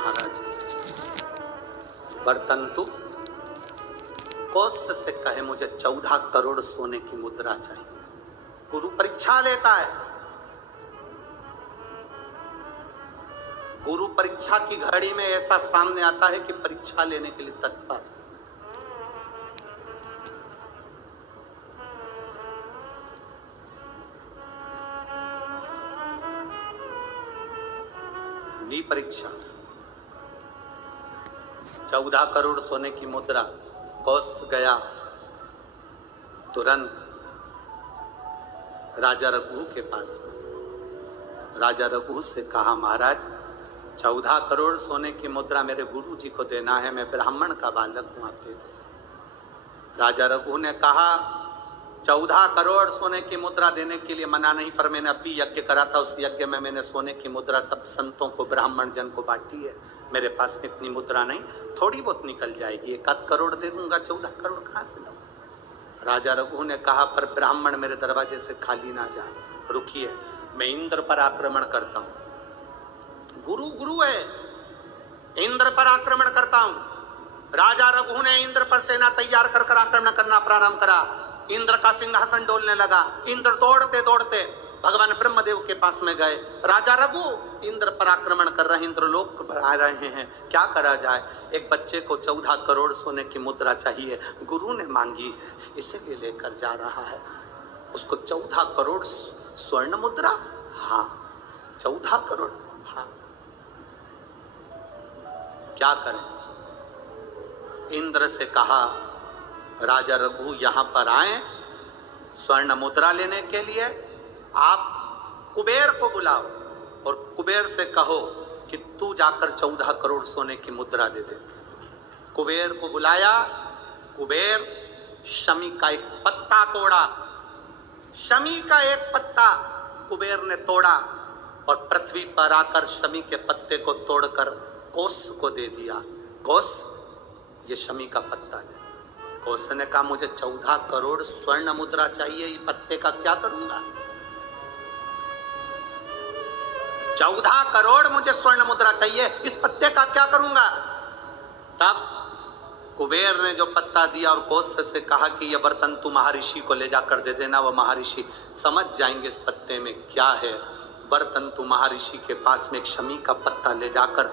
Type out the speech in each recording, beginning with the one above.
महाराज बरतंतु कौत्स से कहे मुझे 14 करोड़ सोने की मुद्रा चाहिए। गुरु परीक्षा लेता है। गुरु परीक्षा की घड़ी में ऐसा सामने आता है कि परीक्षा लेने के लिए तत्पर। ली परीक्षा, 14 करोड़ सोने की मुद्रा। कौत्स गया तुरंत राजा रघु के पास में। राजा रघु से कहा, महाराज 14 करोड़ सोने की मुद्रा मेरे गुरु जी को देना है, मैं ब्राह्मण का बालक हूं, आप दे दो। राजा रघु ने कहा 14 करोड़ सोने की मुद्रा देने के लिए मना नहीं, पर मैंने अभी यज्ञ करा था, उस यज्ञ में मैंने सोने की मुद्रा सब संतों को ब्राह्मण जन को बांटी है। मेरे पास में इतनी मुद्रा नहीं, थोड़ी बहुत निकल जाएगी, 1 करोड़ दे दूंगा, 14 करोड़ कहां से लाऊं? राजा रघु ने कहा, पर ब्राह्मण मेरे दरवाजे से खाली ना जाए, रुकिए, मैं इंद्र पर आक्रमण करता हूं। गुरु गुरु है, इंद्र पर आक्रमण करता हूं। राजा रघु ने इंद्र पर सेना तैयार कर आक्रमण करना प्रारंभ करा। इंद्र का सिंहासन डोलने लगा। इंद्र दौड़ते दौड़ते भगवान ब्रह्मदेव के पास में गए। राजा रघु इंद्र पर आक्रमण कर रहे हैं, इंद्र लोक बढ़ा रहे हैं, क्या करा जाए? एक बच्चे को 14 करोड़ सोने की मुद्रा चाहिए, गुरु ने मांगी है, इसीलिए लेकर जा रहा है। उसको 14 करोड़ स्वर्ण मुद्रा, हाँ 14 करोड़, हाँ क्या करें? इंद्र से कहा, राजा रघु यहां पर आए स्वर्ण मुद्रा लेने के लिए, आप कुबेर को बुलाओ और कुबेर से कहो कि तू जाकर 14 करोड़ सोने की मुद्रा दे दे। कुबेर को बुलाया। कुबेर शमी का एक पत्ता तोड़ा। शमी का एक पत्ता कुबेर ने तोड़ा और पृथ्वी पर आकर शमी के पत्ते को तोड़कर कोस को दे दिया। कोस, ये शमी का पत्ता है। कोस ने कहा, मुझे 14 करोड़ स्वर्ण मुद्रा चाहिए, ये पत्ते का क्या करूंगा? 14 करोड़ मुझे स्वर्ण मुद्रा चाहिए, इस पत्ते का क्या करूंगा? तब कुबेर ने जो पत्ता दिया और कोस से कहा कि यह बरतंतु महर्षि को ले जाकर दे देना, वह महर्षि समझ जाएंगे इस पत्ते में क्या है। बरतंतु महर्षि के पास में एक शमी का पत्ता ले जाकर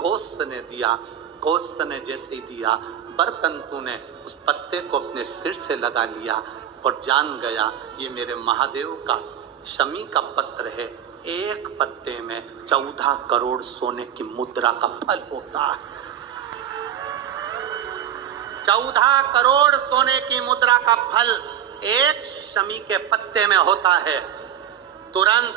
कोस ने दिया। कोस ने जैसे ही दिया, बरतंतु ने उस पत्ते को अपने सिर से लगा लिया और जान गया ये मेरे महादेव का शमी का पत्र है। एक पत्ते में 14 करोड़ सोने की मुद्रा का फल होता है। 14 करोड़ सोने की मुद्रा का फल एक शमी के पत्ते में होता है। तुरंत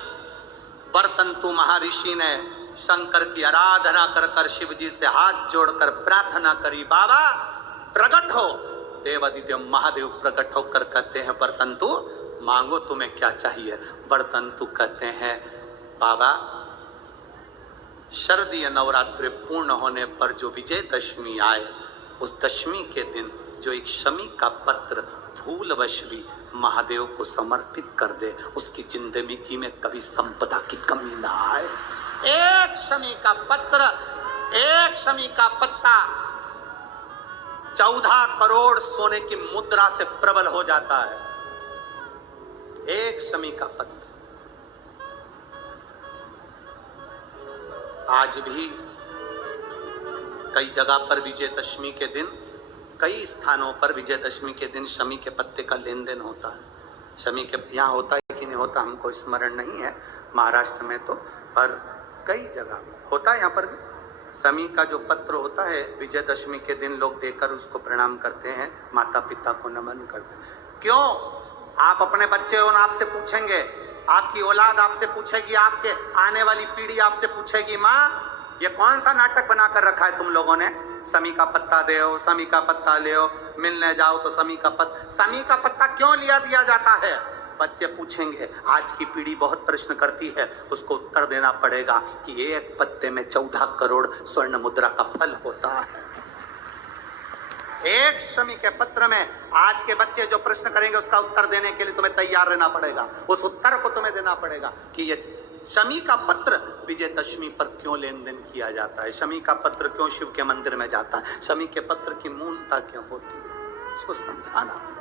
बरतंतु महर्षि ने शंकर की आराधना कर शिव जी से हाथ जोड़कर प्रार्थना करी, बाबा प्रकट हो। देवादिदेव महादेव प्रकट होकर कहते हैं, बरतंतु मांगो तुम्हें क्या चाहिए? बरतंतु कहते हैं, बाबा शरदीय नवरात्रि पूर्ण होने पर जो विजयदशमी आए, उस दशमी के दिन जो एक शमी का पत्र भूलवश भी महादेव को समर्पित कर दे, उसकी जिंदगी में कभी संपदा की कमी ना आए। एक शमी का पत्र, एक शमी का पत्ता 14 करोड़ सोने की मुद्रा से प्रबल हो जाता है। एक शमी का पत्र। आज भी कई जगह पर विजयदशमी के दिन, कई स्थानों पर विजयदशमी के दिन शमी के पत्ते का लेन देन होता है। शमी के यहाँ होता है कि नहीं होता हमको स्मरण नहीं है, महाराष्ट्र में तो, पर कई जगह होता है। यहाँ पर शमी का जो पत्र होता है, विजयदशमी के दिन लोग देकर उसको प्रणाम करते हैं, माता पिता को नमन करते हैं। क्यों? आप अपने बच्चे हो, आपसे पूछेंगे, आपकी औलाद आपसे पूछेगी, आपके आने वाली पीढ़ी आपसे पूछेगी, माँ ये कौन सा नाटक बनाकर रखा है तुम लोगों ने? शमी का पत्ता दे, शमी का पत्ता ले, मिलने जाओ तो शमी का पत्ता क्यों लिया दिया जाता है? बच्चे पूछेंगे। आज की पीढ़ी बहुत प्रश्न करती है, उसको उत्तर देना पड़ेगा कि एक पत्ते में 14 करोड़ स्वर्ण मुद्रा का फल होता है। एक शमी के पत्र में आज के बच्चे जो प्रश्न करेंगे उसका उत्तर देने के लिए तुम्हें तैयार रहना पड़ेगा। उस उत्तर को तुम्हें देना पड़ेगा कि ये शमी का पत्र विजयदशमी पर क्यों लेन देन किया जाता है? शमी का पत्र क्यों शिव के मंदिर में जाता है? शमी के पत्र की मूलता क्यों होती है? इसको समझाना।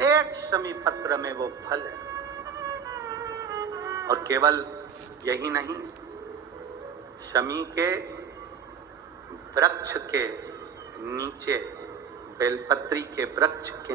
एक शमी पत्र में वो फल है। और केवल यही नहीं, शमी के वृक्ष के नीचे, बेलपत्री के वृक्ष के